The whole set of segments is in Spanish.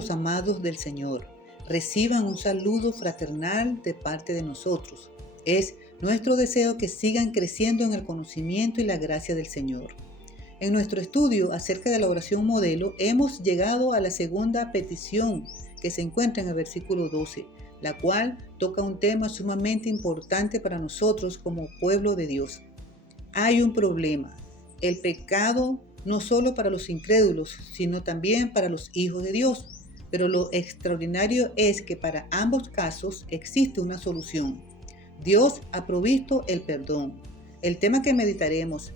los amados del Señor. Reciban un saludo fraternal de parte de nosotros. Es nuestro deseo que sigan creciendo en el conocimiento y la gracia del Señor. En nuestro estudio acerca de la oración modelo, hemos llegado a la segunda petición que se encuentra en el versículo 12, la cual toca un tema sumamente importante para nosotros como pueblo de Dios. Hay un problema, el pecado no solo para los incrédulos, sino también para los hijos de Dios. Pero lo extraordinario es que para ambos casos existe una solución. Dios ha provisto el perdón. El tema que meditaremos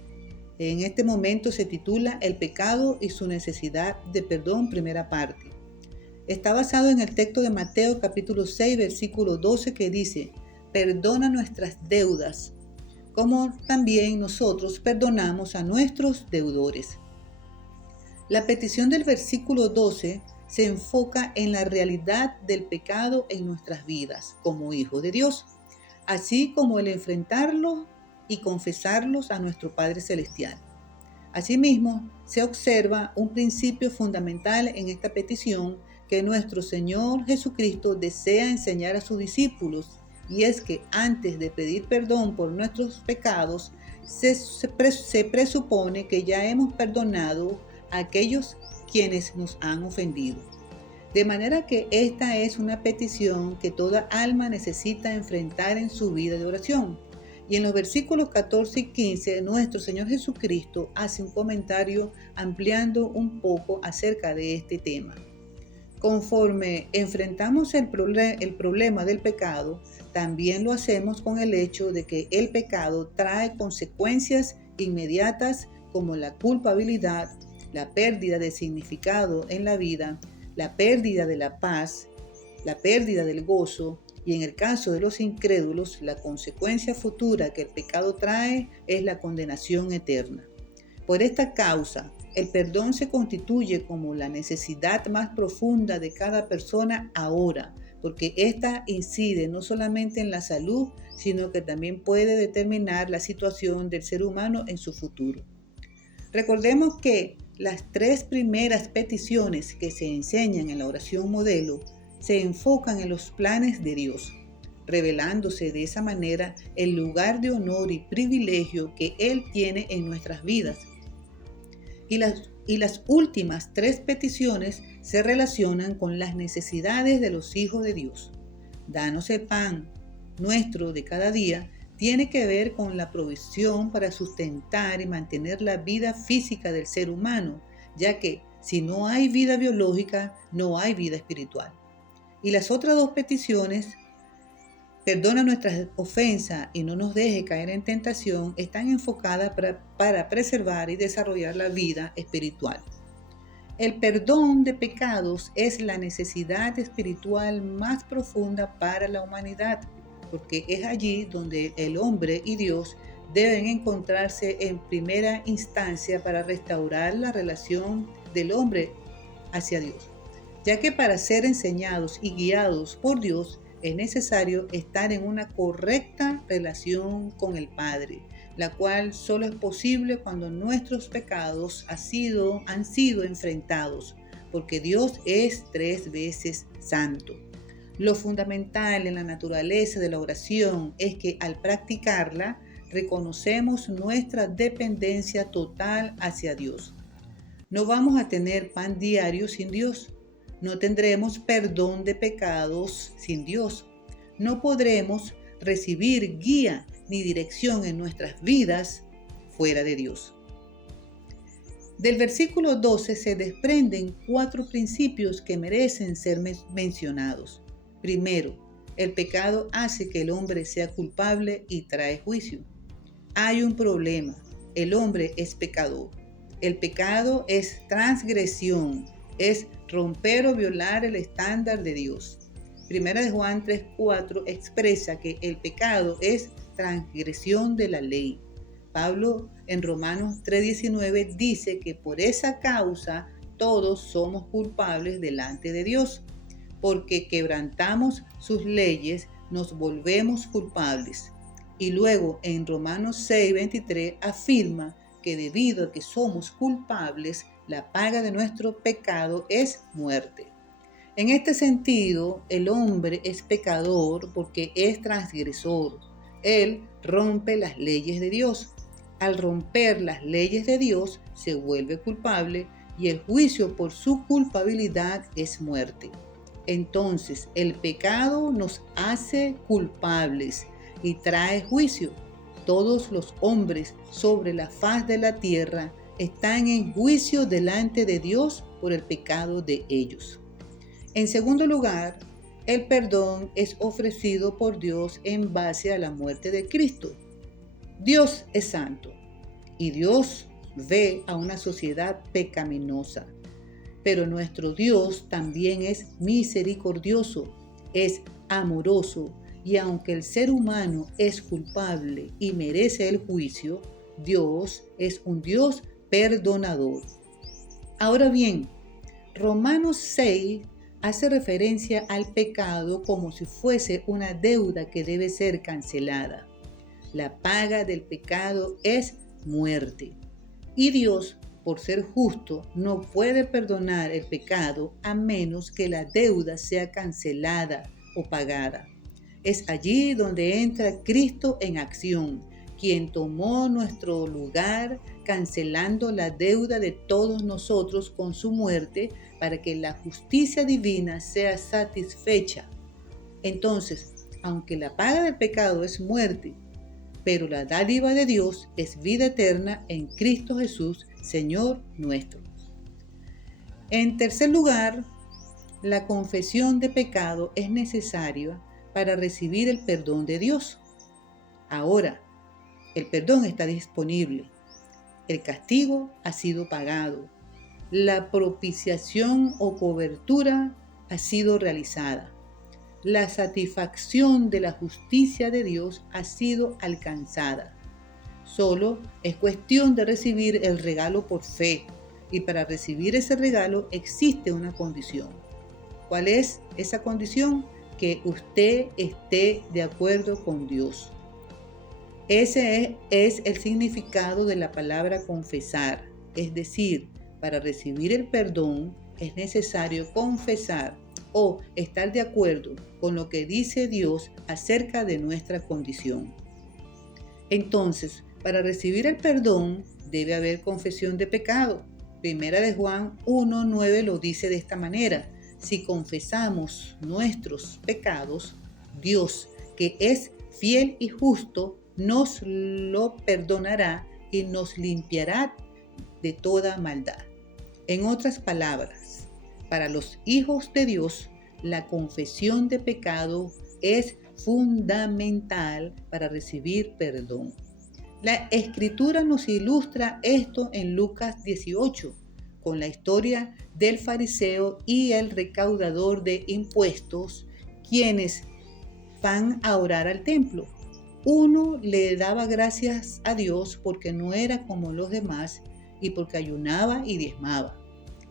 en este momento se titula El pecado y su necesidad de perdón, primera parte. Está basado en el texto de Mateo capítulo 6, versículo 12 que dice: perdona nuestras deudas, como también nosotros perdonamos a nuestros deudores. La petición del versículo 12 se enfoca en la realidad del pecado en nuestras vidas como hijos de Dios, así como el enfrentarlo y confesarlos a nuestro Padre Celestial. Asimismo, se observa un principio fundamental en esta petición que nuestro Señor Jesucristo desea enseñar a sus discípulos, y es que antes de pedir perdón por nuestros pecados, se presupone que ya hemos perdonado a aquellos quienes nos han ofendido. De manera que esta es una petición que toda alma necesita enfrentar en su vida de oración. Y en los versículos 14 y 15, nuestro Señor Jesucristo hace un comentario ampliando un poco acerca de este tema. Conforme enfrentamos el problema del pecado, también lo hacemos con el hecho de que el pecado trae consecuencias inmediatas como la culpabilidad, la pérdida de significado en la vida, la pérdida de la paz, la pérdida del gozo, y en el caso de los incrédulos, la consecuencia futura que el pecado trae es la condenación eterna. Por esta causa, el perdón se constituye como la necesidad más profunda de cada persona ahora, porque ésta incide no solamente en la salud, sino que también puede determinar la situación del ser humano en su futuro. Recordemos que las tres primeras peticiones que se enseñan en la oración modelo se enfocan en los planes de Dios, revelándose de esa manera el lugar de honor y privilegio que Él tiene en nuestras vidas. Y las últimas tres peticiones se relacionan con las necesidades de los hijos de Dios. Danos el pan nuestro de cada día tiene que ver con la provisión para sustentar y mantener la vida física del ser humano, ya que si no hay vida biológica, no hay vida espiritual. Y las otras dos peticiones, perdona nuestras ofensas y no nos deje caer en tentación, están enfocadas para preservar y desarrollar la vida espiritual. El perdón de pecados es la necesidad espiritual más profunda para la humanidad, porque es allí donde el hombre y Dios deben encontrarse en primera instancia para restaurar la relación del hombre hacia Dios, ya que para ser enseñados y guiados por Dios es necesario estar en una correcta relación con el Padre, la cual solo es posible cuando nuestros pecados han sido enfrentados, porque Dios es 3 veces santo. Lo fundamental en la naturaleza de la oración es que al practicarla reconocemos nuestra dependencia total hacia Dios. No vamos a tener pan diario sin Dios. No tendremos perdón de pecados sin Dios. No podremos recibir guía ni dirección en nuestras vidas fuera de Dios. Del versículo 12 se desprenden 4 principios que merecen ser mencionados. Primero, el pecado hace que el hombre sea culpable y trae juicio. Hay un problema. El hombre es pecador. El pecado es transgresión, es romper o violar el estándar de Dios. Primera de Juan 3:4 expresa que el pecado es transgresión de la ley. Pablo en Romanos 3:19 dice que por esa causa todos somos culpables delante de Dios, porque quebrantamos sus leyes, nos volvemos culpables. Y luego en Romanos 6:23 afirma que debido a que somos culpables, la paga de nuestro pecado es muerte. En este sentido, el hombre es pecador porque es transgresor. Él rompe las leyes de Dios. Al romper las leyes de Dios, se vuelve culpable y el juicio por su culpabilidad es muerte. Entonces, el pecado nos hace culpables y trae juicio. Todos los hombres sobre la faz de la tierra están en juicio delante de Dios por el pecado de ellos. En segundo lugar, el perdón es ofrecido por Dios en base a la muerte de Cristo. Dios es santo y Dios ve a una sociedad pecaminosa. Pero nuestro Dios también es misericordioso, es amoroso, y aunque el ser humano es culpable y merece el juicio, Dios es un Dios perdonador. Ahora bien, Romanos 6 hace referencia al pecado como si fuese una deuda que debe ser cancelada. La paga del pecado es muerte. Y Dios, por ser justo, no puede perdonar el pecado a menos que la deuda sea cancelada o pagada. Es allí donde entra Cristo en acción, quien tomó nuestro lugar, cancelando la deuda de todos nosotros con su muerte para que la justicia divina sea satisfecha. Entonces, aunque la paga del pecado es muerte, pero la dádiva de Dios es vida eterna en Cristo Jesús, Señor nuestro. En tercer lugar, la confesión de pecado es necesaria para recibir el perdón de Dios. Ahora, el perdón está disponible. El castigo ha sido pagado. La propiciación o cobertura ha sido realizada. La satisfacción de la justicia de Dios ha sido alcanzada. Solo es cuestión de recibir el regalo por fe, y para recibir ese regalo existe una condición. ¿Cuál es esa condición? Que usted esté de acuerdo con Dios. Ese es el significado de la palabra confesar, es decir, para recibir el perdón es necesario confesar o estar de acuerdo con lo que dice Dios acerca de nuestra condición. Entonces, para recibir el perdón debe haber confesión de pecado. Primera de Juan 1:9 lo dice de esta manera: si confesamos nuestros pecados, Dios, que es fiel y justo, nos lo perdonará y nos limpiará de toda maldad. En otras palabras, para los hijos de Dios, la confesión de pecado es fundamental para recibir perdón. La Escritura nos ilustra esto en Lucas 18, con la historia del fariseo y el recaudador de impuestos, quienes van a orar al templo. Uno le daba gracias a Dios porque no era como los demás y porque ayunaba y diezmaba.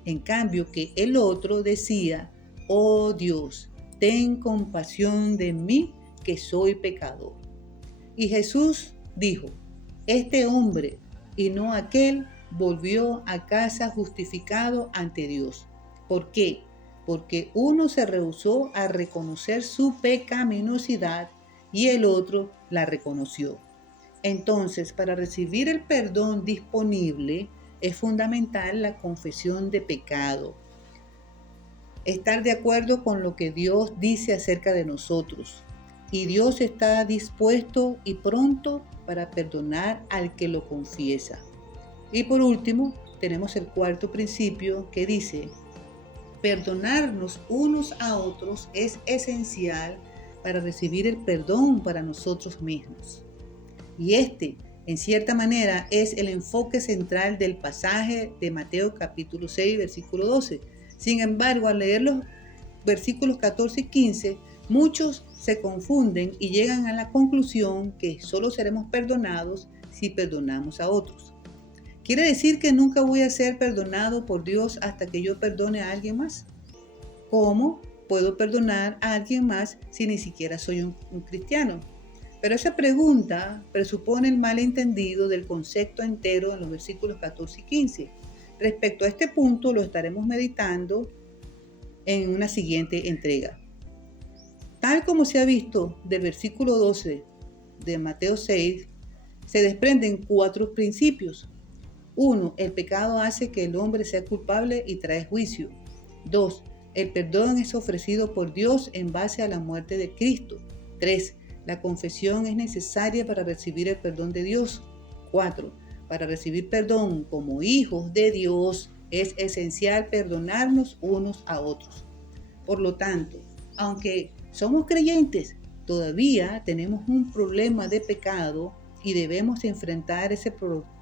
En cambio que el otro decía: oh Dios, ten compasión de mí que soy pecador. Y Jesús dijo: este hombre y no aquel volvió a casa justificado ante Dios. ¿Por qué? Porque uno se rehusó a reconocer su pecaminosidad y el otro la reconoció. Entonces, para recibir el perdón disponible, es fundamental la confesión de pecado. Estar de acuerdo con lo que Dios dice acerca de nosotros. Y Dios está dispuesto y pronto para perdonar al que lo confiesa. Y por último, tenemos el cuarto principio que dice: perdonarnos unos a otros es esencial para recibir el perdón para nosotros mismos. Y en cierta manera, es el enfoque central del pasaje de Mateo capítulo 6, versículo 12. Sin embargo, al leer los versículos 14 y 15, muchos se confunden y llegan a la conclusión que solo seremos perdonados si perdonamos a otros. ¿Quiere decir que nunca voy a ser perdonado por Dios hasta que yo perdone a alguien más? ¿Cómo puedo perdonar a alguien más si ni siquiera soy un cristiano? Pero esa pregunta presupone el malentendido del concepto entero en los versículos 14 y 15. Respecto a este punto lo estaremos meditando en una siguiente entrega. Tal como se ha visto del versículo 12 de Mateo 6, se desprenden 4 principios. 1. El pecado hace que el hombre sea culpable y trae juicio. 2. El perdón es ofrecido por Dios en base a la muerte de Cristo. 3. La confesión es necesaria para recibir el perdón de Dios. 4. Para recibir perdón como hijos de Dios es esencial perdonarnos unos a otros. Por lo tanto, aunque somos creyentes, todavía tenemos un problema de pecado y debemos enfrentar ese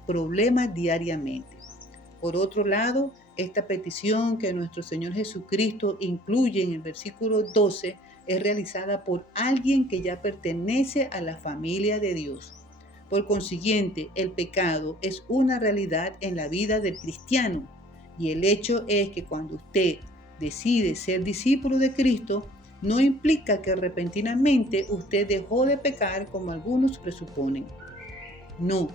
problema diariamente. Por otro lado, esta petición que nuestro Señor Jesucristo incluye en el versículo 12 es realizada por alguien que ya pertenece a la familia de Dios. Por consiguiente, el pecado es una realidad en la vida del cristiano y el hecho es que cuando usted decide ser discípulo de Cristo, no implica que repentinamente usted dejó de pecar como algunos presuponen. No,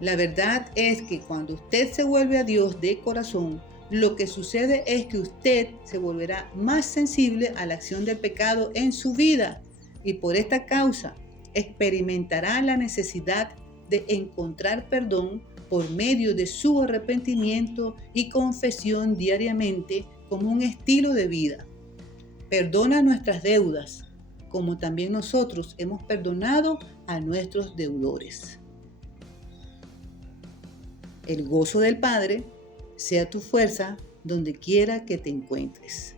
la verdad es que cuando usted se vuelve a Dios de corazón, lo que sucede es que usted se volverá más sensible a la acción del pecado en su vida y por esta causa experimentará la necesidad de encontrar perdón por medio de su arrepentimiento y confesión diariamente como un estilo de vida. Perdona nuestras deudas, como también nosotros hemos perdonado a nuestros deudores. El gozo del Padre sea tu fuerza donde quiera que te encuentres.